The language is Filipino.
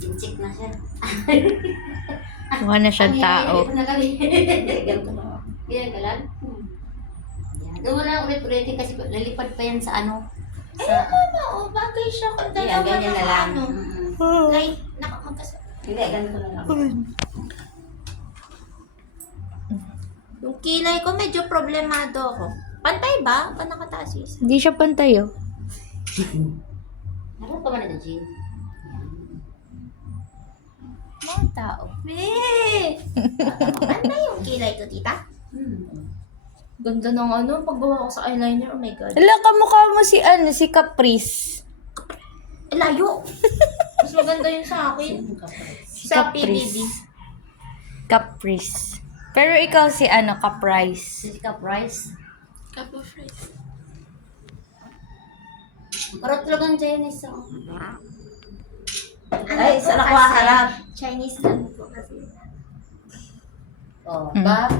Check na siya. Mukha na siyang tao. Ganito na. Yan, galan. Doon mo lang ulit-ulitin kasi lalipad pa yan sa ano. Ayun na, bagay siya kung dalawa Ganyan na lang. ano. Like, nakamagkasama. Hindi, ganito na lang. Yung kilay ko medyo problemado ako. Pantay ba? Pa nakataas yung isa? Hindi siya pantay, oh. Naroon pa ba na Jean? Mga tao. Pantay yung kilay ko, tita. Ganda ng ano, paggawa ko sa eyeliner, oh my god. Ala, kamukha mo si Caprice. Layo! Mas maganda yun sa akin. Sa PBB. Caprice. Pero ikaw si Caprice. Jessica Price. Cup of rice. Karot lang ang Chinese. Oh. Ano Ay, po sa kasi? nakwa harap. Chinese lang po kasi. Oh, ba?